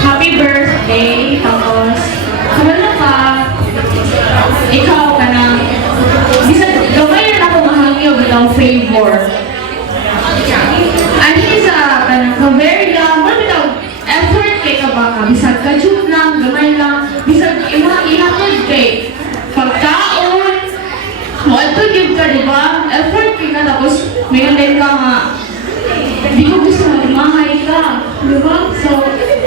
Happy birthday, tapos, kumano ka, ikaw ka na, bisan, gamay na ako mahangyo bilang favor. And he's very young, wala bitaw, effort kay ka ba ka, bisan ka-jute lang, gamay lang, bisan ihapod kay pagkaon, what to give ka, diba? Effort kay ka, tapos, may kanday ka nga, di ko gusto mahay ka, diba? So,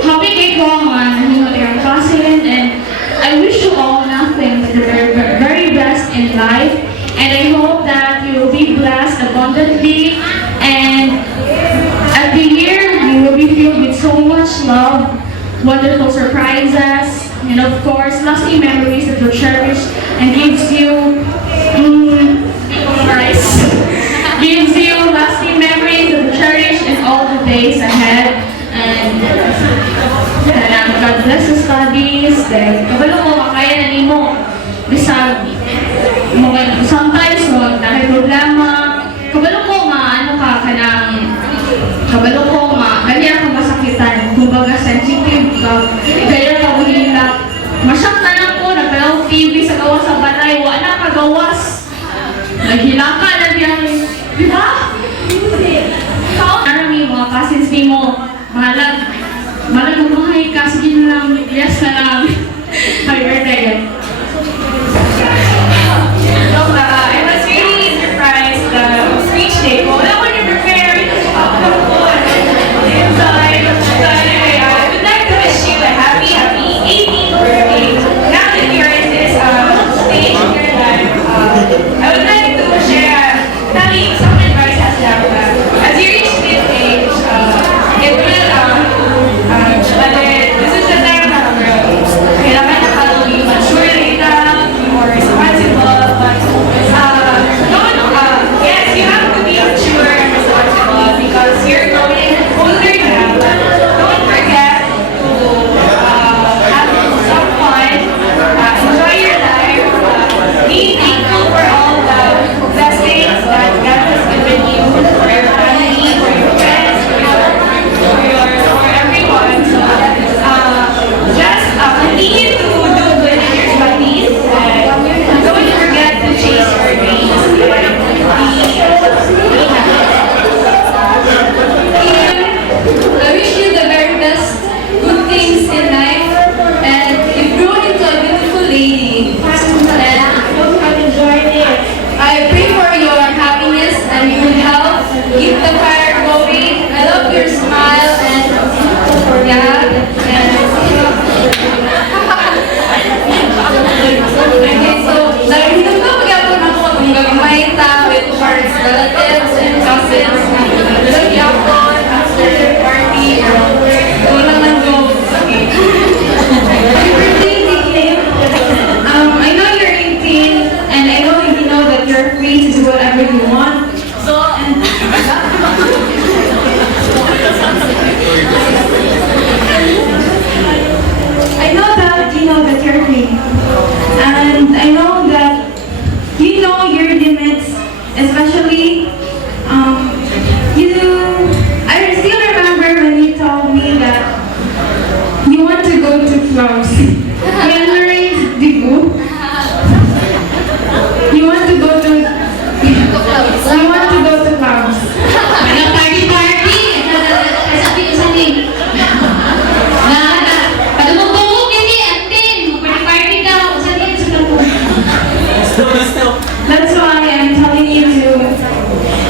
happy kay ko nga, nahingot your cousin, and I wish you all nothing but the very, very best in life, and I hope that you will be blessed abundantly, and at the year, you will be filled with so much love, wonderful surprises, and of course, lasting memories that will cherish and gives you, gives you lasting memories that will cherish in all the days ahead. And God bless the studies. Then, kabalo mo, makaya na nimo. Bisag, sometimes, dahil problema, kabalo ko ano ka, kabalo ko ganyan ka masakitan. Kumbaga, sensitive ka. Ganyan ka mahilap. Masyak na lang po, nagpalaw TV sa gawas sa balay. Wala ka gawas. Naghilaka na diyan. Di ba? Marami mga cousins ni mo. Mahalag umahay ka. Sige na lang. Yes na lang. Happy birthday again. So, I was really surprised the speech day ko. Wala ko na-prepare. So, anyway, I would like to wish you a happy 18th birthday. Now that you're in this stage in your life, I would like to share some advice as you reach this age, it will, this is the time na kailangan na ka mature enough, more responsible, but yes, you have to be mature and responsible because you're going older now. Don't forget to have some fun, enjoy your life, be thankful for all the blessings that God has given you, for your family, for your friends, for everyone. So, just continue to do good in your studies, and don't forget to chase your dreams and be happy. I wish you the very best good things in life, and you've grown into a beautiful lady. And I pray for your happiness and good health. Keep the fire going. I love your smile and okay, so dahil dito ba mag-apon ako kung gagmay ta with parents, relatives, and cousins. Mag-apon after the party. Wala nang go. Okay. Happy birthday, Nick. I know you're 18, and I already know that you're free to do whatever you want. So, I know that you know that you're free. And I know that you know your limits, especially, I still remember when you told me that you want to go to clubs. Memories, digo? You want to go to clubs. Ano, party? Sabi ko sa ni. Padumog-dumog yan ni Antin. Party ka. Sabi ko sa ni. That's why I'm telling you to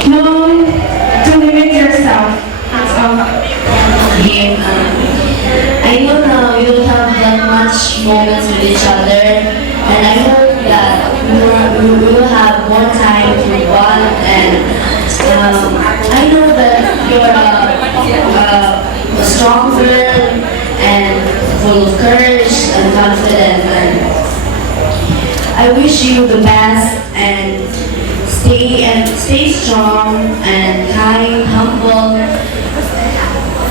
know to limit yourself. That's all. Game. I know now we don't have that much moments with each other, and I hope that we will have more time to bond. And I know that you're a strong girl and full of courage and confidence. And I wish you the best, and stay strong and kind, humble.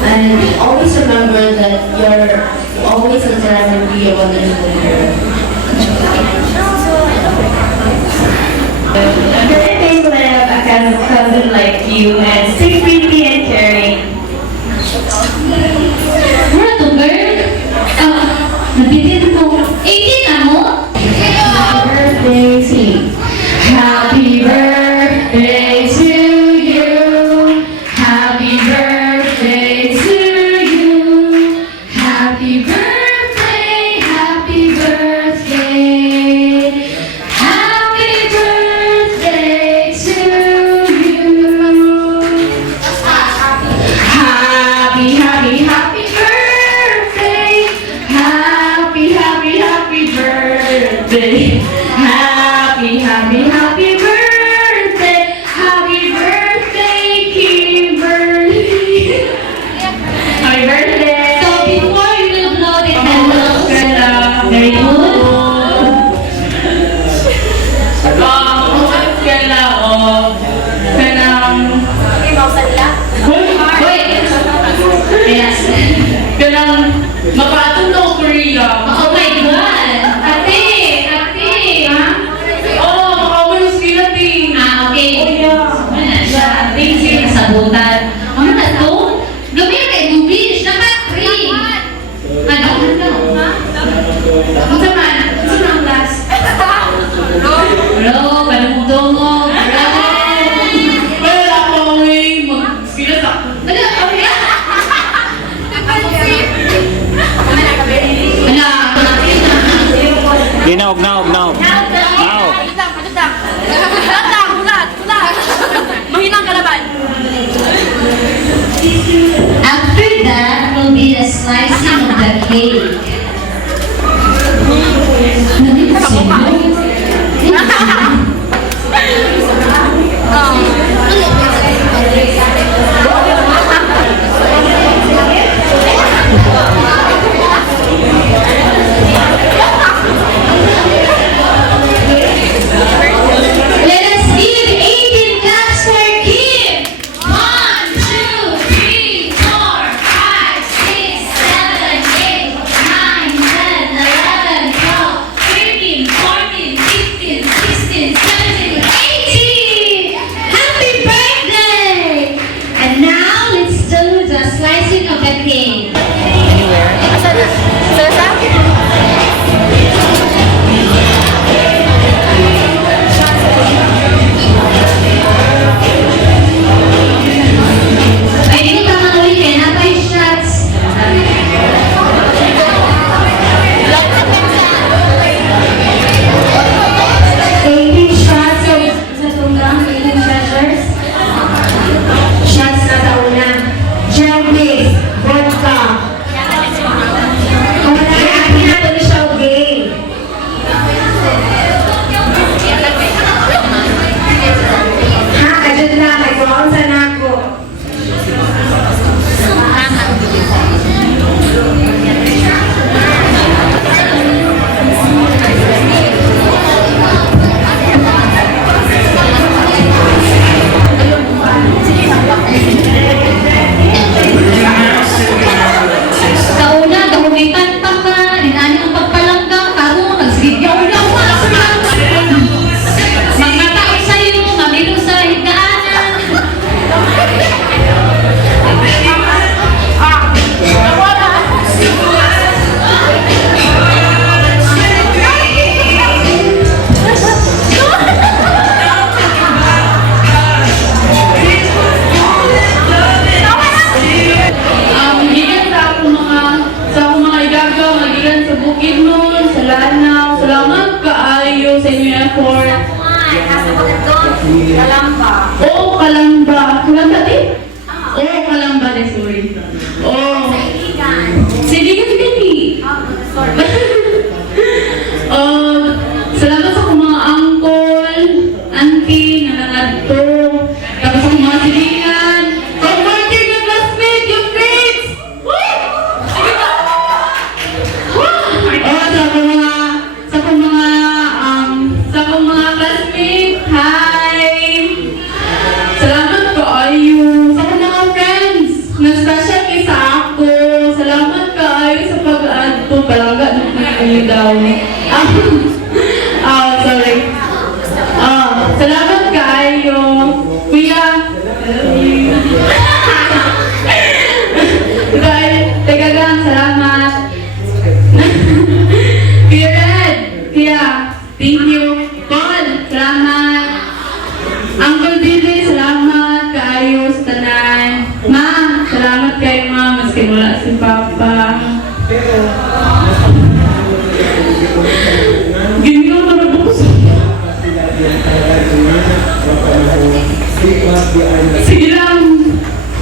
And always remember that you're always and forever be a wonderful girl. Very thankful that I have a cousin like you, and stay pretty and caring. Ganang makaatong na ako Korea. Oh my God! Ate! Ate! Ha? Oo, makawin yung skill natin. Okay. Oh, yeah. Ano na siya? Thank you. Sabutan. Ano na to? Gabi na kayo, English. Dapat free. Ano? Ha? Ano man? Ano na ang last? Bro, palumutong mo. Bro. Wala ako away. Mag-skill sa... Ano? Okay? Ginaog, naog, naog. Naog. Mahinang kalaban. After that will be the slicing of the cake. Let us give 18 claps for Kim. 1, 2, 3, 4, 5, 6, 7, 8, 9, 10, 11, 12, 13, 14, 15, 16, 17, 18. Happy birthday! And now let's do the slicing of the cake. Pwede mo tamang ulit eh, napay shots. 18 shots sa tunggang 18 treasures. Shots na sa una. Gel base, vodka. Wala, akin na ito ni siya, okay? Ha, kadyan na, may kumaon sa nako. Kauna, gahumitan pa ka, dinani ang pagpalangga, karo, nagsigyaw-yaw ka. Magmatao sa'yo, mamilo sa higdaanan. Gigan sa akong mga igagaw, magigan sa Bukidnon, sa Lanao. Salamat kaayo sa inyong effort. Oo, Kalamba. Kalamba din? Oo, Kalamba din, sorry. Oo. Siligan gani. Salamat sa akong mga uncle, auntie, na nangadto. Tapos sa mga silingan. Converting na classmate, yung grades! Woo! Sa akong mga classmate, hi! Salamat ko ayo sa akong mga friends na special kay sa ako. Salamat ka ayo sa pag-add to. Palangga na kayo daw. Sorry. Salamat ka ayo. Kuya. Guys, teka lang, salamat. Kuya Red, Kuya, thank you. Paul, salamat. Uncle Billy, salamat kaayo sa tanan. Ma, salamat kayo ma, maski wala si Papa. Ginyo na nabukos. Sige lang.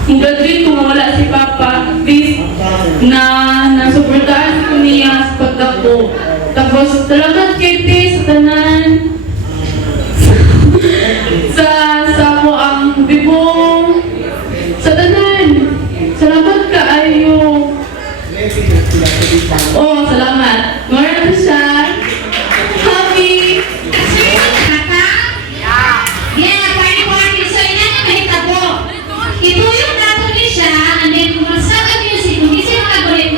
Ang graduate kung wala si Papa, at least na nasuportahan ko niya sa pagdako. Tapos, salamat kay T sa tanan. sa mo ang bibong. Sa tanan. Salamat ka ayo. Oh, salamat. Meron na siya. Happy. Yeah, party. So, ina na mahita po. Ito yung dato ni siya, and then kung masagad music, kung hindi siya makagulit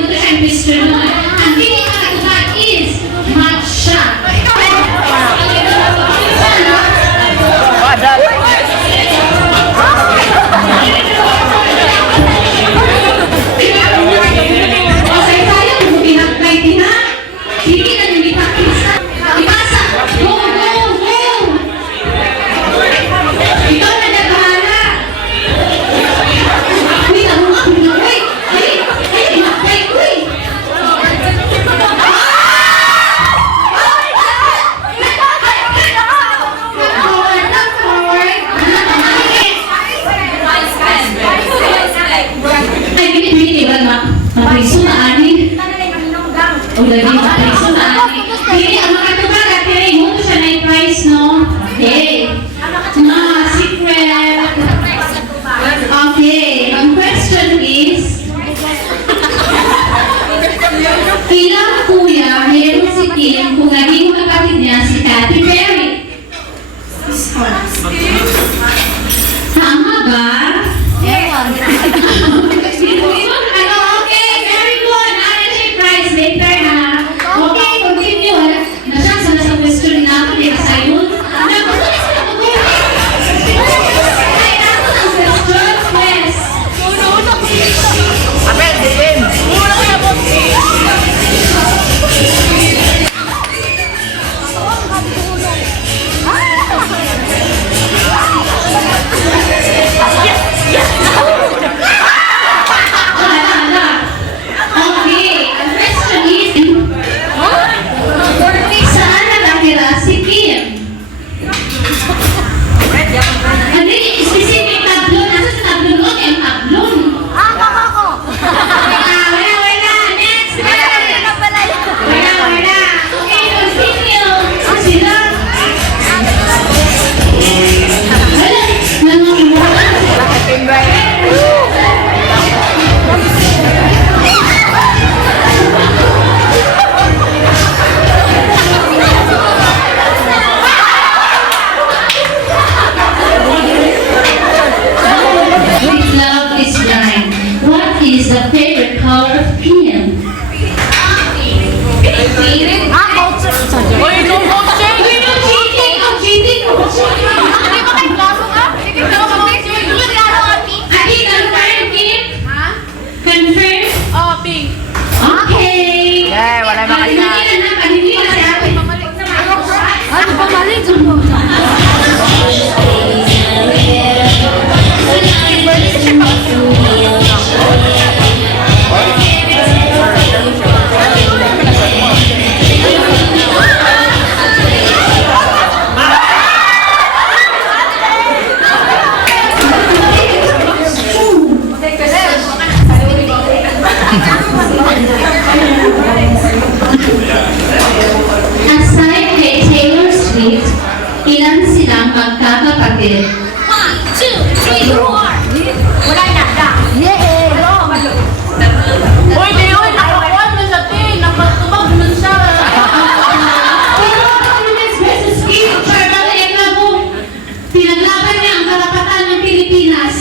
lagi ang price na. Dili, ang makatubag at kaya mo siya na yung price, no? Okay. Mga secret. Okay, ang question is, ilang kuya meron si Kim kung naging kapatid niya si Katy Perry? Tama ba? Ano, okay, very good. Ano siya yung prize later na. Okay, continue. Nasyasa na sa question natin. Dito sa yun. Nakutulis na nakutulis. Ay, nato ang question. Yes. Okay, ang question is, saan nakatira si Kim? Hindi, specific tablon. Nasa sa tablon o yung tablon? Wala. Next, wala. Okay, continue. Sila. Wala. Nangunguha. With love is blind. What is the favorite color of Kim? Adi, confirm, Kim? Confirm? Okay. Pagdinilan na, pagdinilan si ate. Aside kay Taylor Swift, ilan silang magkakapatid? Pero Philippines versus Kim, Charles Eglabo, pinaglaban niya ang karapatan ng Pilipinas.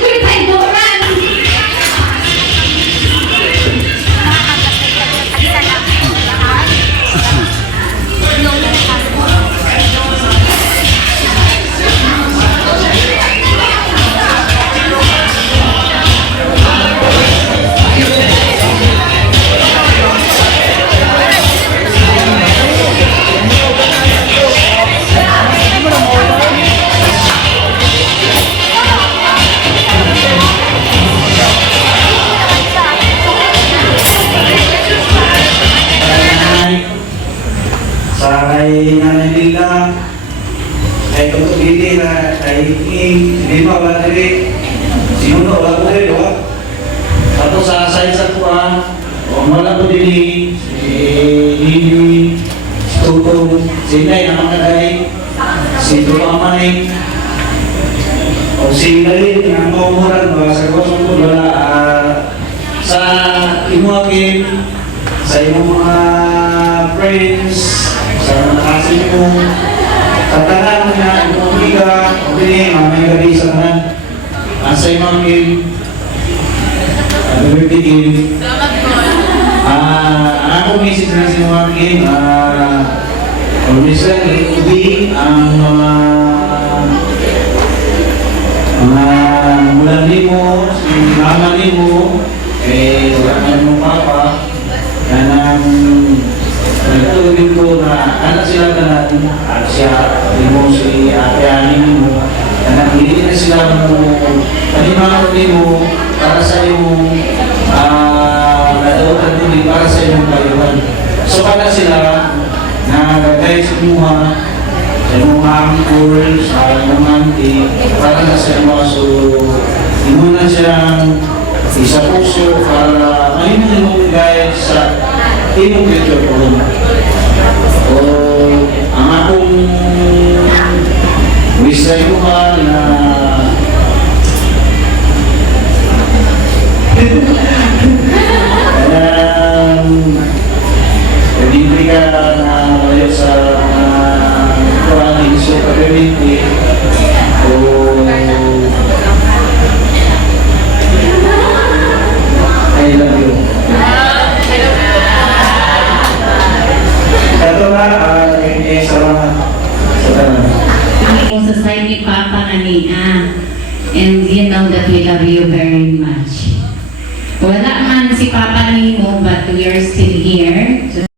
With Honduran. Sa kay Nanay Lila, kay Tutok Gili na kay King, Lima, wala diri. Sinuno, wala ko diri, wala. Ato sa sa kuha, wala ko diri, si Lili, si Tutok, si Nay na makagay, si Tulamay, o si Galil na maumuran ba sa kosong ko, wala. Sa imuakin, sa imong mga friends, sa mga kasin mo, tatanan mo na, imong biga, okay, mamay gabi sa tanan. Sa imong game, nagbibitin. Ako message na sa mga game, always lang, iubi ang mga mulan mo, si mama mo, wala mo papa, kanang nagtulog ko na anak sila na at siya, mo si ate-anin mo, kanang hindi na sila mo, panimangon mo para sa iyong nadawatan mo para sa iyong kayuhan. So para sila na gagay sa mga sa iyong uncle, sa iyong auntie, para na sa mga so muna siyang isa puso para mahimong mong guide sa imong future po. O ang akong wisay ko ka na hindi ka na malayo sa kurang iso community o I love you. Ito na, salamat sa tanan. Ang society ni Papa kanina. And you know that we love you very much. Wala man si Papa nimo, but we are still here.